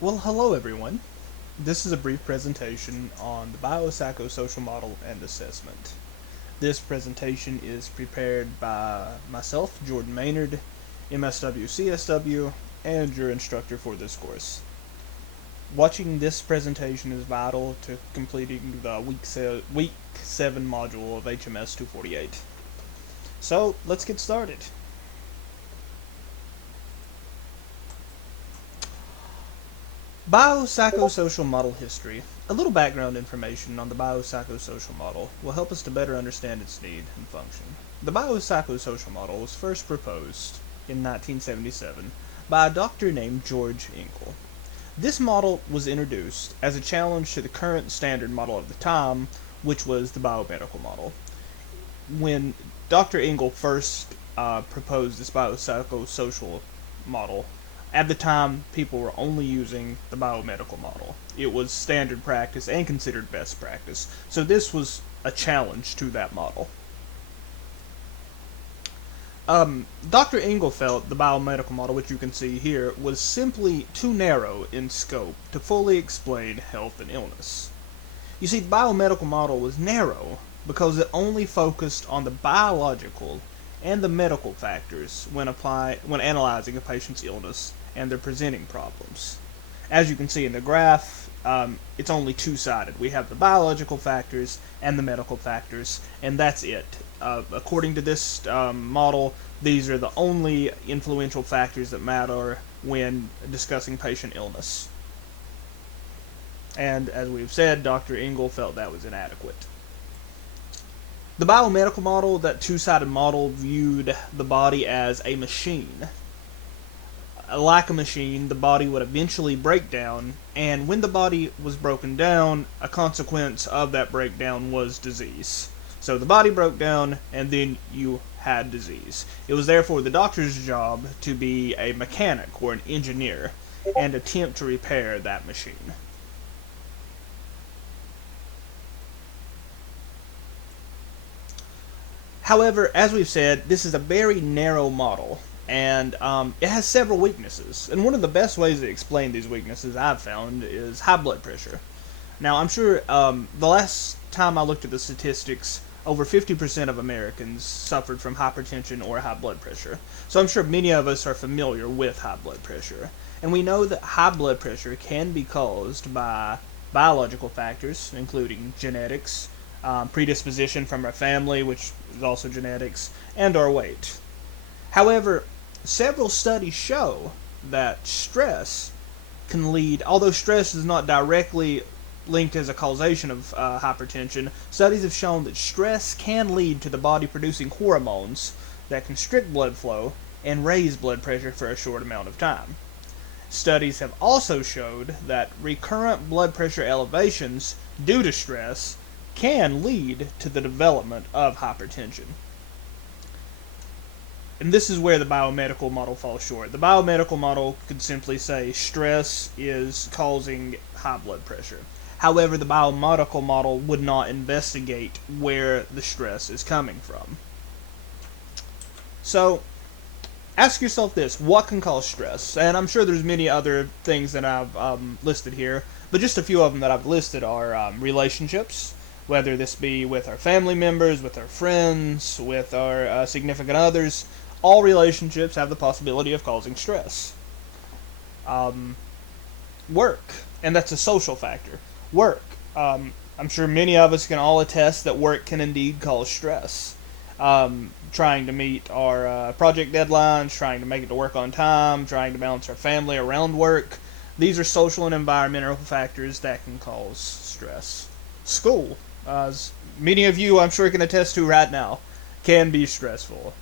Well, hello everyone. This is a brief presentation on the biopsychosocial model and assessment. This presentation is prepared by myself, Jordan Maynard, MSW CSW, and your instructor for this course. Watching this presentation is vital to completing the week 7 module of HMS 248. So, let's get started. Biopsychosocial model history. A little background information on the biopsychosocial model will help us to better understand its need and function. The biopsychosocial model was first proposed in 1977 by a doctor named George Engel. This model was introduced as a challenge to the current standard model of the time, which was the biomedical model. When Dr. Engel first proposed this biopsychosocial model, at the time, people were only using the biomedical model. It was standard practice and considered best practice. So this was a challenge to that model. Dr. Engel felt the biomedical model, which you can see here, was simply too narrow in scope to fully explain health and illness. You see, the biomedical model was narrow because it only focused on the biological and the medical factors when analyzing a patient's illness and their presenting problems. As you can see in the graph, it's only two-sided. We have the biological factors and the medical factors, and that's it. According to this model, these are the only influential factors that matter when discussing patient illness. And as we've said, Dr. Engel felt that was inadequate. The biomedical model, that two-sided model, viewed the body as a machine. Like a machine, the body would eventually break down, and when the body was broken down, a consequence of that breakdown was disease. So the body broke down, and then you had disease. It was therefore the doctor's job to be a mechanic or an engineer and attempt to repair that machine. However, as we've said, this is a very narrow model, and it has several weaknesses. And one of the best ways to explain these weaknesses I've found is high blood pressure. Now, I'm sure the last time I looked at the statistics, over 50% of Americans suffered from hypertension or high blood pressure. So I'm sure many of us are familiar with high blood pressure. And we know that high blood pressure can be caused by biological factors, including genetics, predisposition from our family, which is also genetics, and our weight. However, several studies show that stress can lead, although stress is not directly linked as a causation of hypertension, studies have shown that stress can lead to the body producing hormones that constrict blood flow and raise blood pressure for a short amount of time. Studies have also showed that recurrent blood pressure elevations due to stress can lead to the development of hypertension. And this is where the biomedical model falls short. The biomedical model could simply say stress is causing high blood pressure. However, the biomedical model would not investigate where the stress is coming from. So, ask yourself this: what can cause stress? And I'm sure there's many other things that I've listed here, but just a few of them that I've listed are relationships, whether this be with our family members, with our friends, with our significant others. All relationships have the possibility of causing stress. Work, and that's a social factor. Work. I'm sure many of us can all attest that work can indeed cause stress. Trying to meet our project deadlines, trying to make it to work on time, trying to balance our family around work. These are social and environmental factors that can cause stress. School, as many of you I'm sure can attest to right now, can be stressful.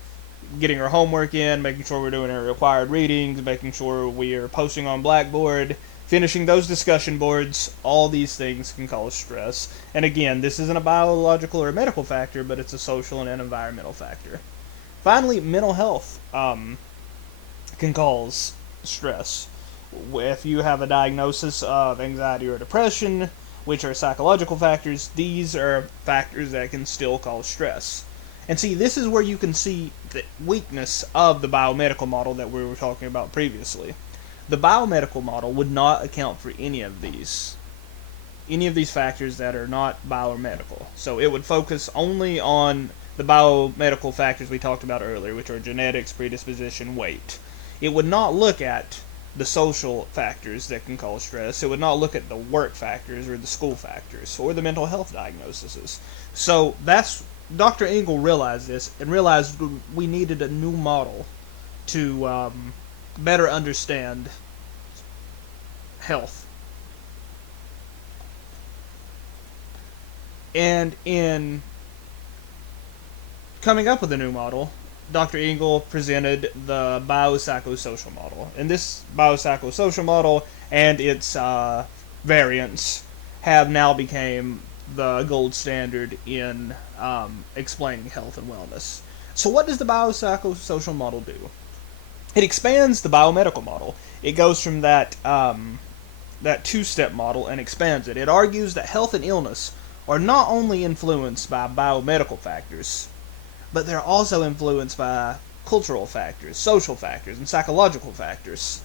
Getting our homework in, making sure we're doing our required readings, making sure we are posting on Blackboard, finishing those discussion boards, all these things can cause stress. And again, this isn't a biological or a medical factor, but it's a social and an environmental factor. Finally, mental health can cause stress. If you have a diagnosis of anxiety or depression, which are psychological factors, these are factors that can still cause stress. And see, this is where you can see the weakness of the biomedical model that we were talking about previously. The biomedical model would not account for any of these factors that are not biomedical. So it would focus only on the biomedical factors we talked about earlier, which are genetics, predisposition, weight. It would not look at the social factors that can cause stress. It would not look at the work factors or the school factors or the mental health diagnoses. So that's Dr. Engel realized this and realized we needed a new model to better understand health. And in coming up with a new model, Dr. Engel presented the biopsychosocial model. And this biopsychosocial model and its variants have now become the gold standard in explaining health and wellness. So what does the biopsychosocial model do? It expands the biomedical model. It goes from that two-step model and expands it. It argues that health and illness are not only influenced by biomedical factors, but they're also influenced by cultural factors, social factors, and psychological factors.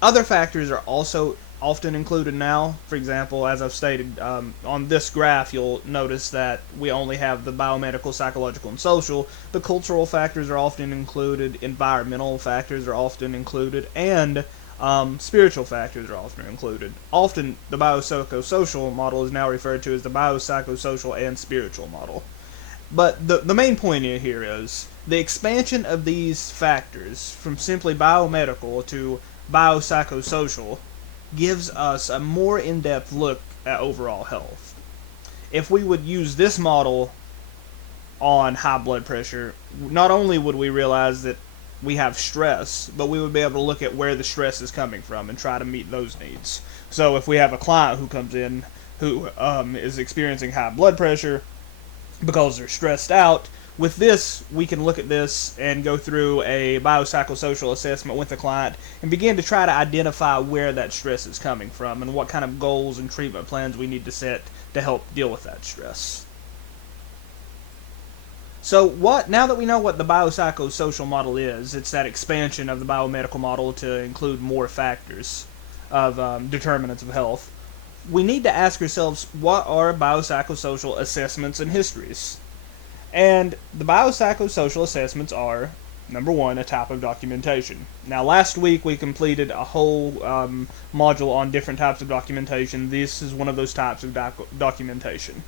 Other factors are also often included now. For example, as I've stated, on this graph you'll notice that we only have the biomedical, psychological, and social, but cultural factors are often included, environmental factors are often included, and spiritual factors are often included. Often the biopsychosocial model is now referred to as the biopsychosocial and spiritual model. But the main point here is the expansion of these factors from simply biomedical to biopsychosocial gives us a more in-depth look at overall health. If we would use this model on high blood pressure, not only would we realize that we have stress, but we would be able to look at where the stress is coming from and try to meet those needs. So if we have a client who comes in who is experiencing high blood pressure because they're stressed out, with this we can look at this and go through a biopsychosocial assessment with the client and begin to try to identify where that stress is coming from and what kind of goals and treatment plans we need to set to help deal with that stress. So now that we know what the biopsychosocial model is, it's that expansion of the biomedical model to include more factors of determinants of health. We need to ask ourselves, what are biopsychosocial assessments and histories? And the biopsychosocial assessments are, number one, a type of documentation. Now, last week we completed a whole module on different types of documentation. This is one of those types of documentation.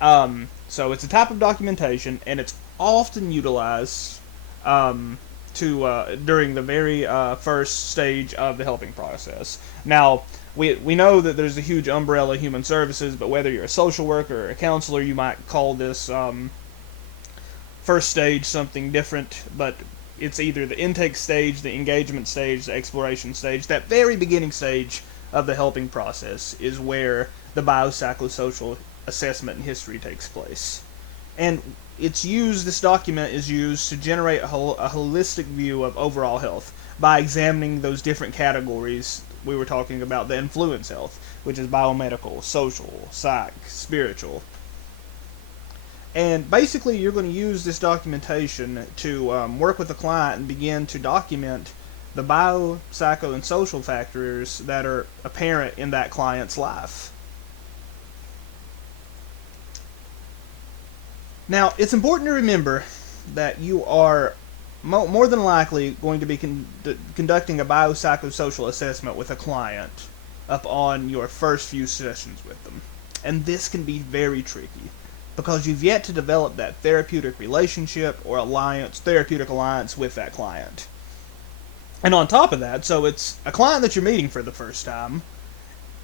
So it's a type of documentation, and it's often utilized during the very first stage of the helping process. Now, we know that there's a huge umbrella of human services, but whether you're a social worker or a counselor, you might call this first stage something different, but it's either the intake stage, the engagement stage, the exploration stage. That very beginning stage of the helping process is where the biopsychosocial assessment and history takes place. And this document is used to generate a holistic view of overall health by examining those different categories we were talking about, the influence health, which is biomedical, social, psych, spiritual. And basically you're going to use this documentation to work with the client and begin to document the bio, psycho, and social factors that are apparent in that client's life. Now, it's important to remember that you are more than likely going to be conducting a biopsychosocial assessment with a client up on your first few sessions with them. And this can be very tricky because you've yet to develop that therapeutic relationship or therapeutic alliance with that client. And on top of that, so it's a client that you're meeting for the first time.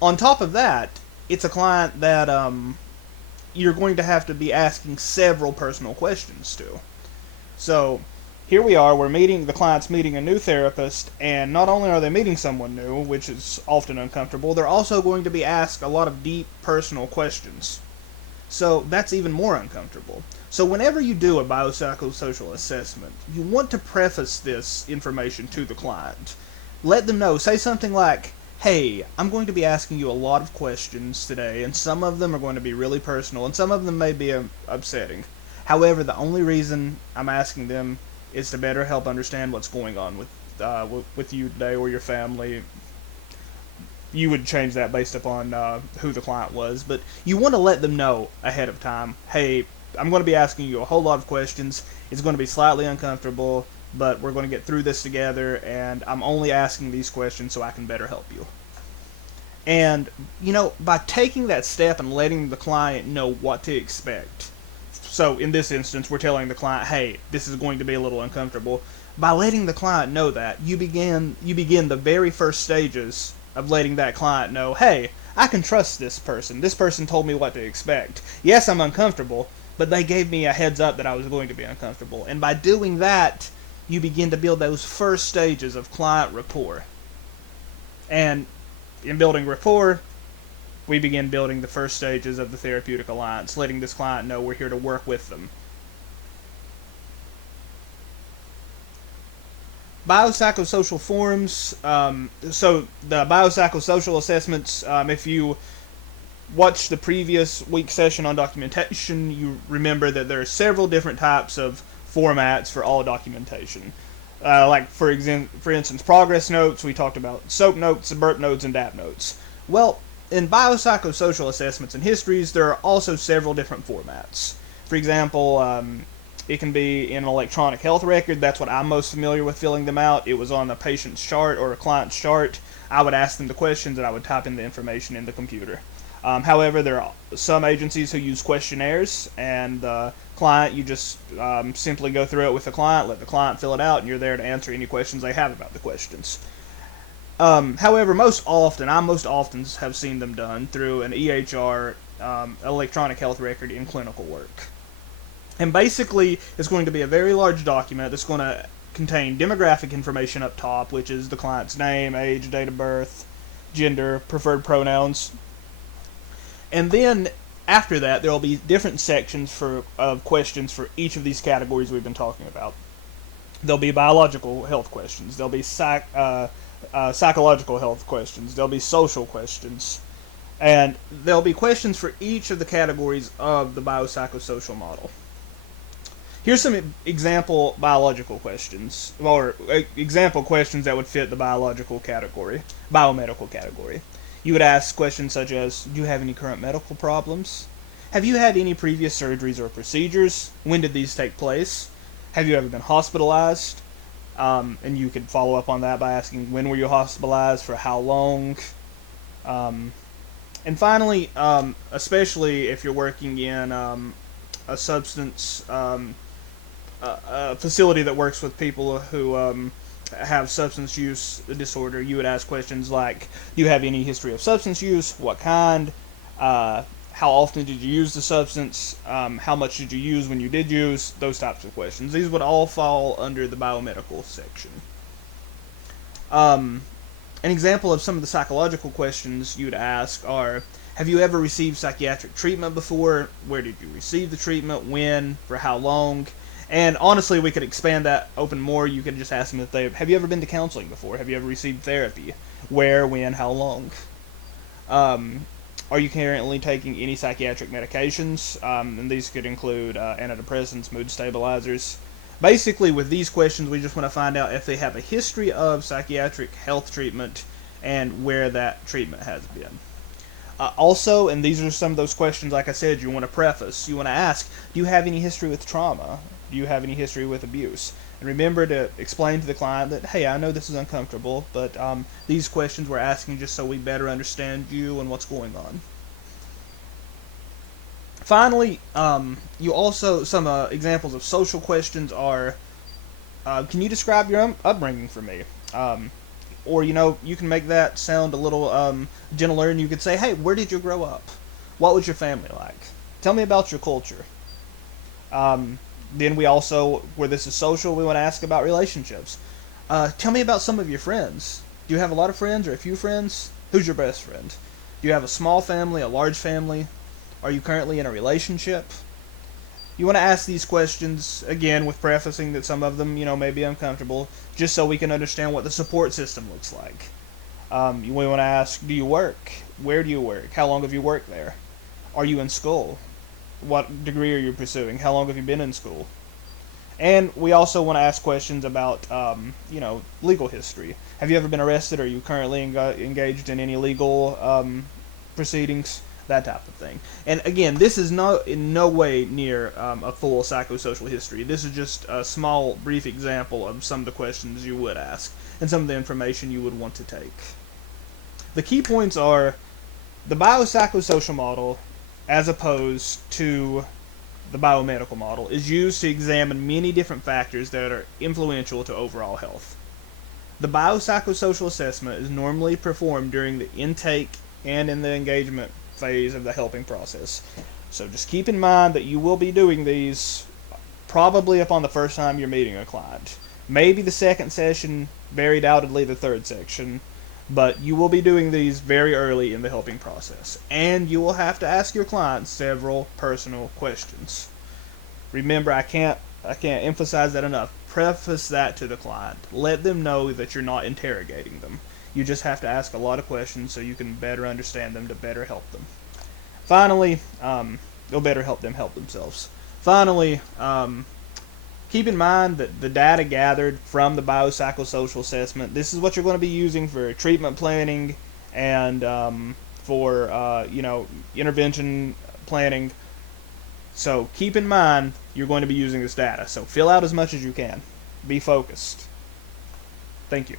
On top of that, it's a client that you're going to have to be asking several personal questions to. So here we are, the client's meeting a new therapist, and not only are they meeting someone new, which is often uncomfortable, they're also going to be asked a lot of deep personal questions. So that's even more uncomfortable. So whenever you do a biopsychosocial assessment, you want to preface this information to the client. Let them know, say something like, hey, I'm going to be asking you a lot of questions today, and some of them are going to be really personal, and some of them may be upsetting. However, the only reason I'm asking them is to better help understand what's going on with you today or your family. You would change that based upon who the client was, but you want to let them know ahead of time. Hey, I'm going to be asking you a whole lot of questions. It's going to be slightly uncomfortable, but we're going to get through this together, and I'm only asking these questions so I can better help you. And, by taking that step and letting the client know what to expect. So, in this instance, we're telling the client, hey, this is going to be a little uncomfortable. By letting the client know that, you begin the very first stages of letting that client know, hey, I can trust this person. This person told me what to expect. Yes, I'm uncomfortable, but they gave me a heads up that I was going to be uncomfortable. And by doing that, you begin to build those first stages of client rapport. And in building rapport, we begin building the first stages of the therapeutic alliance, letting this client know we're here to work with them. Biopsychosocial forms. So the biopsychosocial assessments, if you watched the previous week session on documentation, you remember that there are several different types of formats for all documentation. Like, for instance, progress notes, we talked about SOAP notes, burp notes, and DAP notes. Well, in biopsychosocial assessments and histories, there are also several different formats. For example, it can be in an electronic health record. That's what I'm most familiar with filling them out. It was on a patient's chart or a client's chart. I would ask them the questions and I would type in the information in the computer. However, there are some agencies who use questionnaires, and the client, you just simply go through it with the client, let the client fill it out, and you're there to answer any questions they have about the questions. However, I most often have seen them done through an EHR, electronic health record in clinical work. And basically, it's going to be a very large document that's going to contain demographic information up top, which is the client's name, age, date of birth, gender, preferred pronouns. And then after that, there will be different sections of questions for each of these categories we've been talking about. There'll be biological health questions. There'll be psychological health questions. There'll be social questions. And there'll be questions for each of the categories of the biopsychosocial model. Here's some example biological questions, or example questions that would fit the biological category, biomedical category. You would ask questions such as, do you have any current medical problems? Have you had any previous surgeries or procedures? When did these take place? Have you ever been hospitalized? And you could follow up on that by asking, when were you hospitalized, for how long? And finally, especially if you're working in a substance a facility that works with people who have substance use disorder, you would ask questions like, do you have any history of substance use? What kind? How often did you use the substance? How much did you use when you did use? Those types of questions. These would all fall under the biomedical section. An example of some of the psychological questions you'd ask are, have you ever received psychiatric treatment before? Where did you receive the treatment? When? For how long? And honestly, we could expand that open more. You could just ask them if have you ever been to counseling before? Have you ever received therapy? Where, when, how long? Are you currently taking any psychiatric medications? And these could include antidepressants, mood stabilizers. Basically, with these questions, we just want to find out if they have a history of psychiatric health treatment and where that treatment has been. Also, and these are some of those questions, like I said, you want to preface. You want to ask, do you have any history with trauma? Do you have any history with abuse? And remember to explain to the client that, hey, I know this is uncomfortable, but these questions we're asking just so we better understand you and what's going on. Finally, you also, some examples of social questions are, can you describe your upbringing for me? Or, you can make that sound a little gentler, and you could say, hey, where did you grow up? What was your family like? Tell me about your culture. Then we also, where this is social, we want to ask about relationships. Tell me about some of your friends. Do you have a lot of friends or a few friends? Who's your best friend? Do you have a small family, a large family? Are you currently in a relationship? You want to ask these questions, again, with prefacing that some of them, may be uncomfortable, just so we can understand what the support system looks like. We want to ask, do you work? Where do you work? How long have you worked there? Are you in school? What degree are you pursuing? How long have you been in school? And we also want to ask questions about, legal history. Have you ever been arrested? Are you currently engaged in any legal proceedings? That type of thing. And again, this is in no way near a full psychosocial history. This is just a small, brief example of some of the questions you would ask and some of the information you would want to take. The key points are the biopsychosocial model, as opposed to the biomedical model, is used to examine many different factors that are influential to overall health. The biopsychosocial assessment is normally performed during the intake and in the engagement phase of the helping process. So just keep in mind that you will be doing these probably upon the first time you're meeting a client. Maybe the second session, very doubtedly the third section, but you will be doing these very early in the helping process. And you will have to ask your client several personal questions. Remember, I can't emphasize that enough. Preface that to the client. Let them know that you're not interrogating them. You just have to ask a lot of questions so you can better understand them to better help them. Finally, you'll better help them help themselves. Finally, keep in mind that the data gathered from the biopsychosocial assessment, this is what you're going to be using for treatment planning and for intervention planning. So keep in mind you're going to be using this data. So fill out as much as you can. Be focused. Thank you.